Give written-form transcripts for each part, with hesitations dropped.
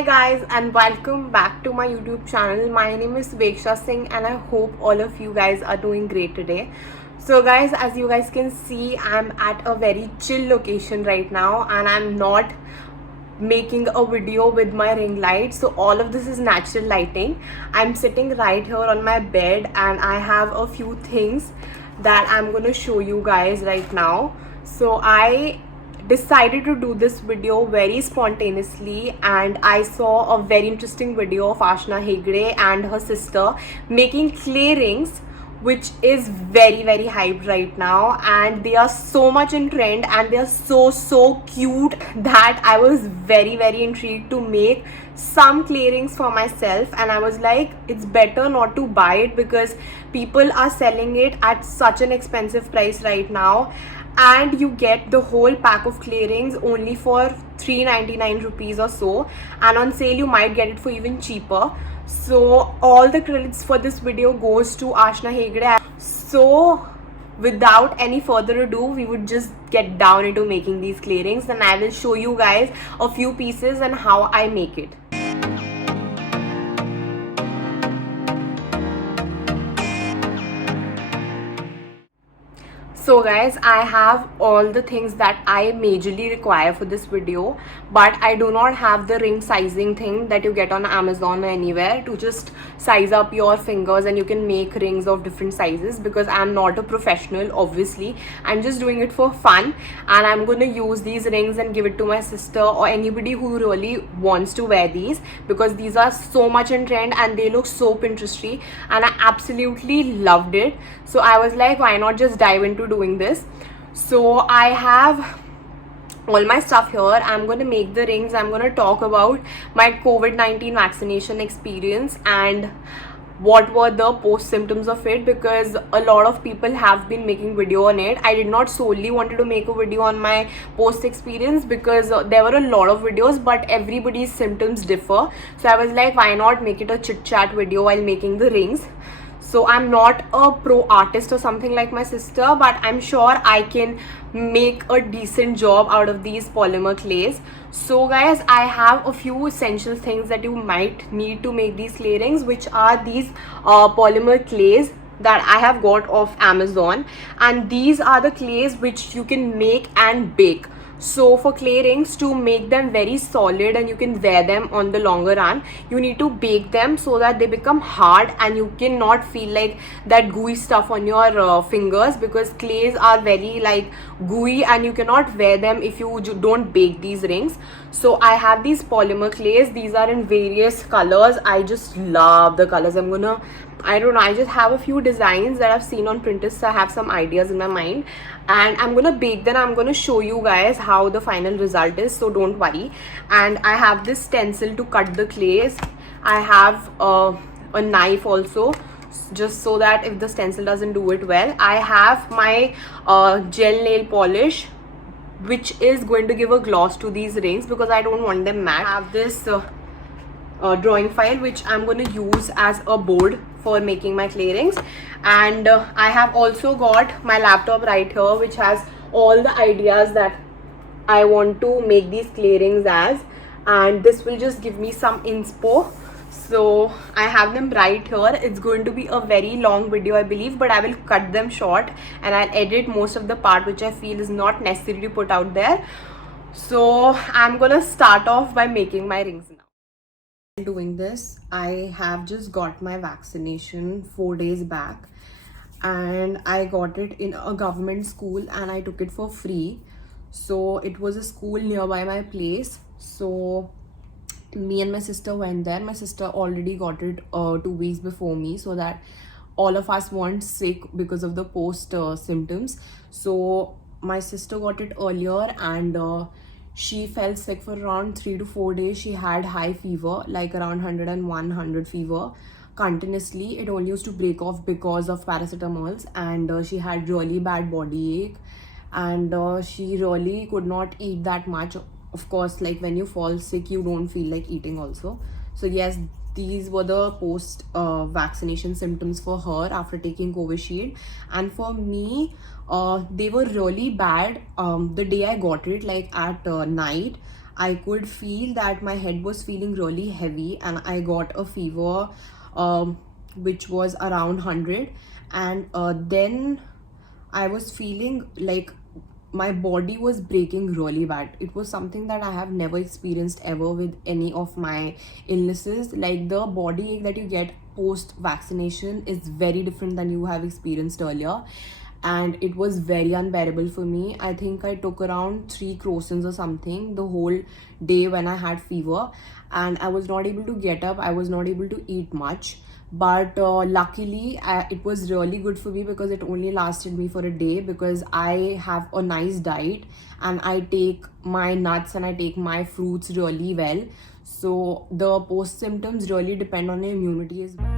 Hi guys and welcome back to my YouTube channel. My name is Veksha Singh and I hope all of you guys are doing great today. So guys, as you guys can see, I'm at a very chill location right now and I'm not making a video with my ring light, so all of this is natural lighting. I'm sitting right here on my bed and I have a few things that I'm gonna show you guys right now. So I decided to do this video very spontaneously and I saw a very interesting video of Ashna Hegde and her sister making clay rings, which is very hyped right now, and they are so much in trend and they are so cute that I was very intrigued to make some clay rings for myself. And I was like, it's better not to buy it because people are selling it at such an expensive price right now, and you get the whole pack of clay rings only for 399 rupees or so, and on sale you might get it for even cheaper. So all the credits for this video goes to Ashna Hegde. So without any further ado, we would just get down into making these clay rings and I will show you guys a few pieces and how I make it. So guys, I have all the things that I majorly require for this video, but I do not have the ring sizing thing that you get on Amazon or anywhere to just size up your fingers and you can make rings of different sizes, because I'm not a professional. Obviously, I'm just doing it for fun and I'm going to use these rings and give it to my sister or anybody who really wants to wear these, because these are so much in trend and they look so Pinteresty and I absolutely loved it. So I was like, why not just dive into doing this. So I have all my stuff here. I'm going to make the rings. I'm going to talk about my COVID-19 vaccination experience and what were the post symptoms of it, because a lot of people have been making video on it. I did not solely wanted to make a video on my post experience because there were a lot of videos, but everybody's symptoms differ. So I was like, why not make it a chit chat video while making the rings. So I'm not a pro artist or something like my sister, but I'm sure I can make a decent job out of these polymer clays. So guys, I have a few essential things that you might need to make these clay rings, which are these polymer clays that I have got off Amazon, and these are the clays which you can make and bake. So for clay rings, to make them very solid and you can wear them on the longer run, you need to bake them so that they become hard and you cannot feel like that gooey stuff on your fingers, because clays are very like gooey and you cannot wear them if you don't bake these rings. So I have these polymer clays. These are in various colors. I just love the colors. I don't know, I just have a few designs that I've seen on Pinterest, so I have some ideas in my mind and I'm gonna bake them. I'm gonna show you guys how the final result is, so don't worry. And I have this stencil to cut the clays. I have a knife also, just so that if the stencil doesn't do it well. I have my gel nail polish, which is going to give a gloss to these rings because I don't want them matte. I have this drawing file which I'm going to use as a board for making my clay rings, and I have also got my laptop right here which has all the ideas that I want to make these clay rings as, and this will just give me some inspo. So I have them right here. It's going to be a very long video, I believe, but I will cut them short and I'll edit most of the part which I feel is not necessary to put out there. So I'm gonna start off by making my rings now. Doing this, I have just got my vaccination 4 days back and I got it in a government school and I took it for free. So it was a school nearby my place, so me and my sister went there. My sister already got it 2 weeks before me, so that all of us weren't sick because of the post symptoms. So my sister got it earlier and she felt sick for around 3 to 4 days. She had high fever, like around 101 fever continuously. It only used to break off because of paracetamols, and she had really bad body ache, and she really could not eat that much. Of course, like when you fall sick, you don't feel like eating also. So yes, these were the post vaccination symptoms for her after taking Covishield. And for me, they were really bad the day I got it, like at night. I could feel that my head was feeling really heavy, and I got a fever which was around 100. And then I was feeling like my body was breaking really bad. It was something that I have never experienced ever with any of my illnesses. Like, the body ache that you get post vaccination is very different than you have experienced earlier, and it was very unbearable for me. I think I took around 3 croissants or something the whole day when I had fever, and I was not able to get up, I was not able to eat much. But luckily, it was really good for me because it only lasted me for a day, because I have a nice diet and I take my nuts and I take my fruits really well. So the post symptoms really depend on your immunity as well.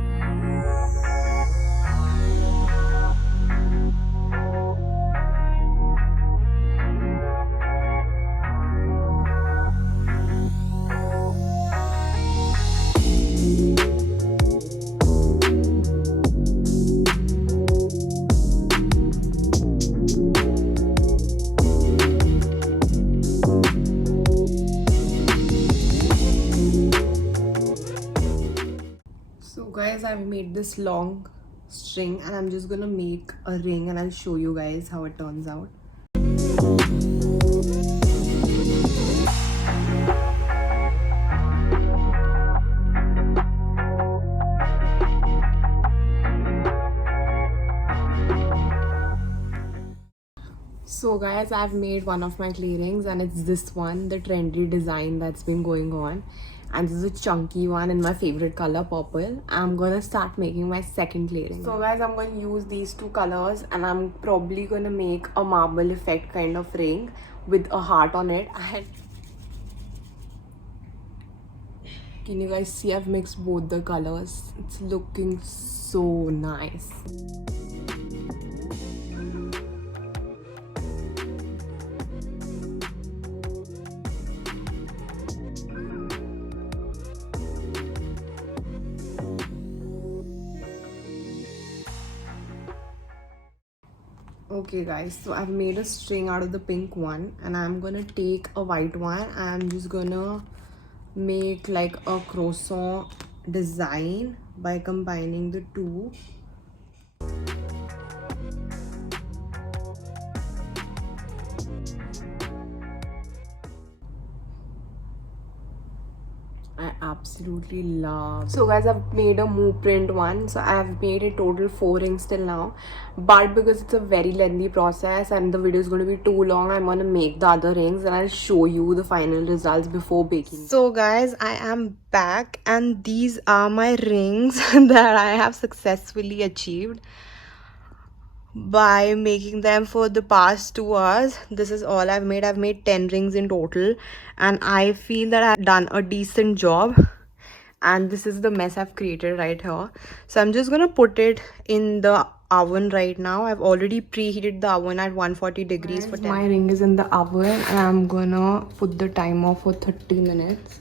So guys, I've made this long string and I'm just gonna make a ring, and I'll show you guys how it turns out. So guys, I've made one of my clay rings, and it's this one, the trendy design that's been going on. And this is a chunky one in my favorite color, purple. I'm gonna start making my second clay ring. So guys, I'm gonna use these two colors, and I'm probably gonna make a marble effect kind of ring with a heart on it. Can you guys see I've mixed both the colors? It's looking so nice. Okay guys, so I've made a string out of the pink one, and I'm gonna take a white one and I'm just gonna make like a croissant design by combining the two. I absolutely love. So guys, I've made a moo print one. So I've made a total 4 rings till now, but because it's a very lengthy process and the video is going to be too long, I'm going to make the other rings and I'll show you the final results before baking. So guys, I am back, and these are my rings that I have successfully achieved by making them for the past 2 hours. This is all I've made. I've made 10 rings in total, and I feel that I've done a decent job. And this is the mess I've created right here. So I'm just gonna put it in the oven right now. I've already preheated the oven at 140 degrees for 10 minutes. My ring is in the oven, and I'm gonna put the timer for 30 minutes.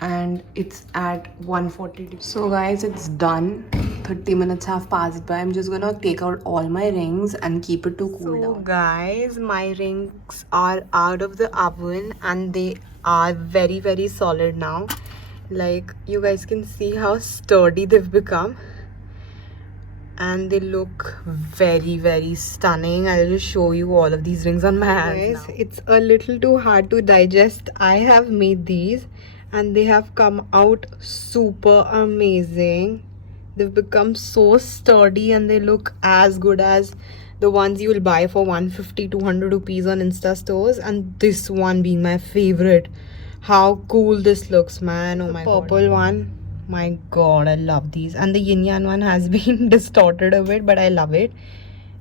And it's at 140 degrees. So guys, it's done. 30 minutes have passed by. I'm just gonna take out all my rings and keep it to cool down. So guys, my rings are out of the oven, and they are very, very solid now. Like, you guys can see how sturdy they've become, and they look very, very stunning. I'll just show you all of these rings on my hands. Guys, it's a little too hard to digest. I have made these, and they have come out super amazing. They've become so sturdy, and they look as good as the ones you will buy for 150-200 rupees on Insta stores, and this one being my favorite. How cool this looks, man. Oh my god. Purple one, my god, I love these. And the yin yang one has been distorted a bit, but I love it.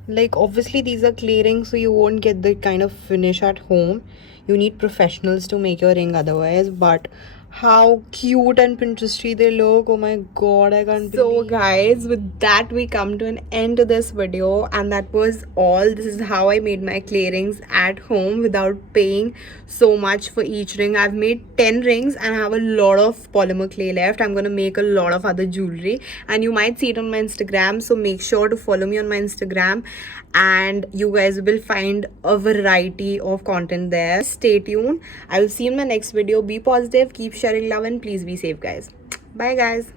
Like, obviously these are clay rings, so you won't get the kind of finish at home. You need professionals to make your ring otherwise, but how cute and Pinteresty they look. Oh my god, I can't So believe. guys, with that we come to an end to this video, and that was all. This is how I made my clay rings at home without paying so much for each ring. I've made 10 rings and I have a lot of polymer clay left. I'm gonna make a lot of other jewelry and you might see it on my Instagram, so make sure to follow me on my Instagram and you guys will find a variety of content there. Stay tuned. I will see you in my next video. Be positive, keep sharing love, and please be safe, guys. Bye guys.